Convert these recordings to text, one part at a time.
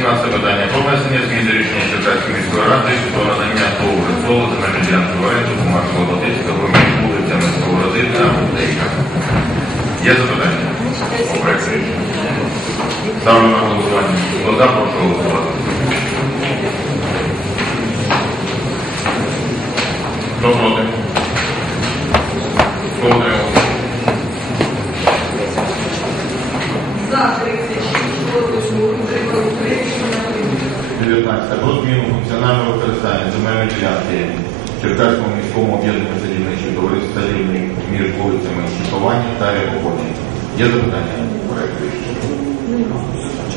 17 питання про внесення змін до рішення Черкаської міської ради про надання ТОВ «Рецолу» земельної ділянки в оренду по марку Лопатицького між вулицями Сковороди та Дейка. Є запитання? По проекту рішення. Ставлю на голосування. Хто за, прошу голосувати. Хто проти? Хто утримався? За 36, проти 0, утримали 3, рішення прийнято. 19. Про зміну функціонального використання земельної ділянки Черкаському міському об'єднанню садівничих товариств садівник між вулицями Чіповані та Рябоконі. Є запитання по проекту рішення?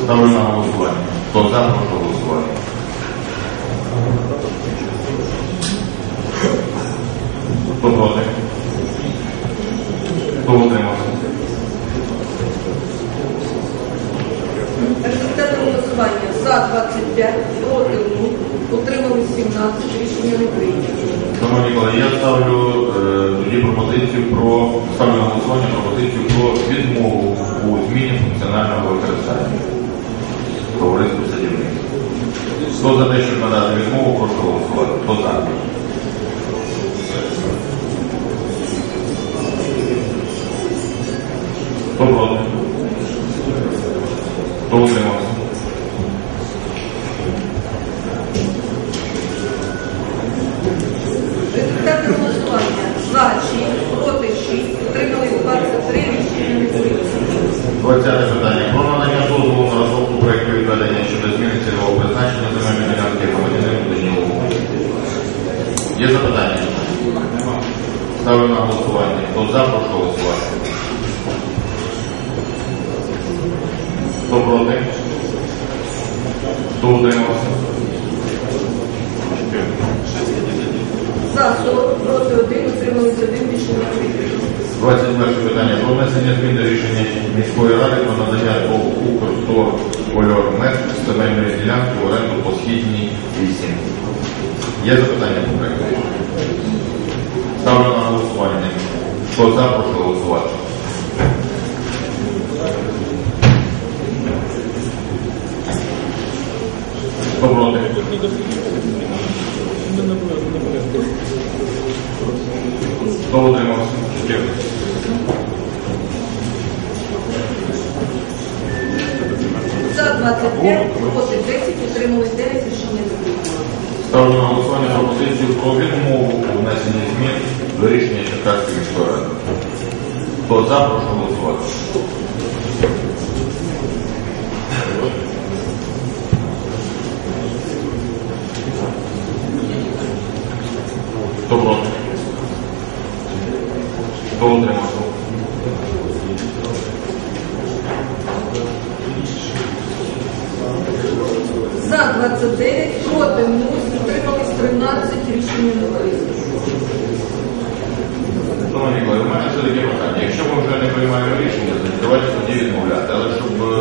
Ставлю на голосування. Хто за, прошу голосувати. Хто проти? Хто утримався? Результати голосування за 25, проти 0, утримали 17, рішення не прийнято. Шановні колеги, я ставлю е, тоді пропозицію про ставлю на голосування пропозицію про відмову у зміні функціонального використання товариству садівництва. Хто за те, щоб надати відмову, прошу голосувати. Хто за? 20 питання. Про надання дозволу на розробку проєкту відведення щодо зміни цільового призначення земельної ділянки громадянину Данілову. Є запитання? Ставлю на голосування. Хто за, прошу голосувати. Хто проти? Хто утримався? За 40, проти 1, утримались 1, рішення прийнято. 21 питання. Про внесення змін до рішення міської ради про надання ТОВ «Укртор Кольор Мед» земельної ділянки в оренду по східній 8. Є запитання по проекту? Ставлю на голосування. Хто за, прошу голосувати. Хто проти? Хто утримався? За 25, проти 10, утримались 9, рішення не. Ставлю на голосування пропозицію про відмову у внесенні змін до рішення Черкаської міської ради. Хто за, прошу голосувати. Хто проти? Хто утримався? За 29, проти 0, утримались 13, рішення не. Шановні колеги, у мене все таке питання. Якщо ми вже не приймаємо рішення, то давайте тоді відмовляти. Але щоб е,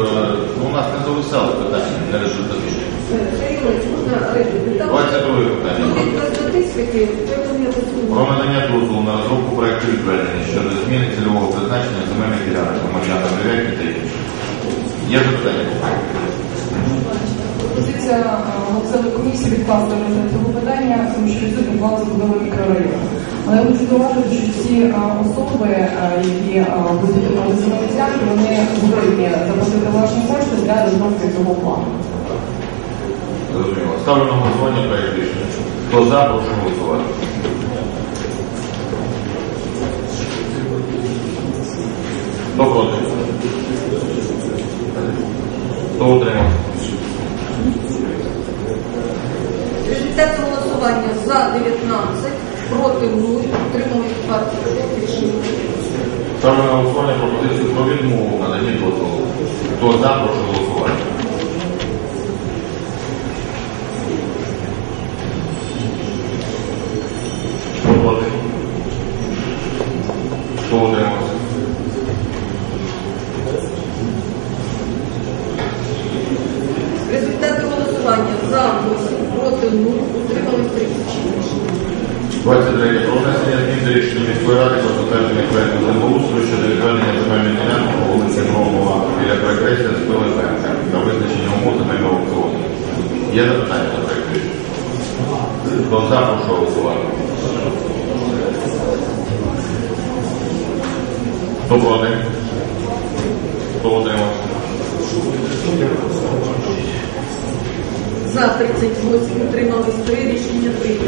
ну, у нас не зависали питання не результативні. Сергій Іванович, можна репліку? Там 22 питання. Від статистики, певно. Про надання дозволу на розробку проекту відведення щодо зміни цільового призначення земельних ділянок громадянам Дев'ятки та інших. Є запитання проекту? Пропозиція голосової комісії відкласти розгляд цього питання, тому що відсутні план забудови мікрорайону. Але я хочу зауважити, що всі особи, які а, будуть отримати земельні ділянки, вони згодні заплатити власні кошти для розробки цього плану. Зрозуміло. Ставлю на голосування проект рішення. Хто за, прошу голосувати. Хто проти? Хто утримався? Результати голосування за 19, проти 0, утримались 25, рішення. Ставлю на голосування пропозицію про відмову в наданні дозволу. Хто за, прошу голосувати. 29 про внесення рішення міської ради про затвердження проєкту землеустрою щодо відведення земельної ділянки по вулиці Громова біля перекрестя з Пилипенка та визначення умов земельного аукціону. Є запитання до проєкту рішення? Хто за, прошу голосувати. Хто проти? Хто утримався? За 38 утримались три рішення прийняти.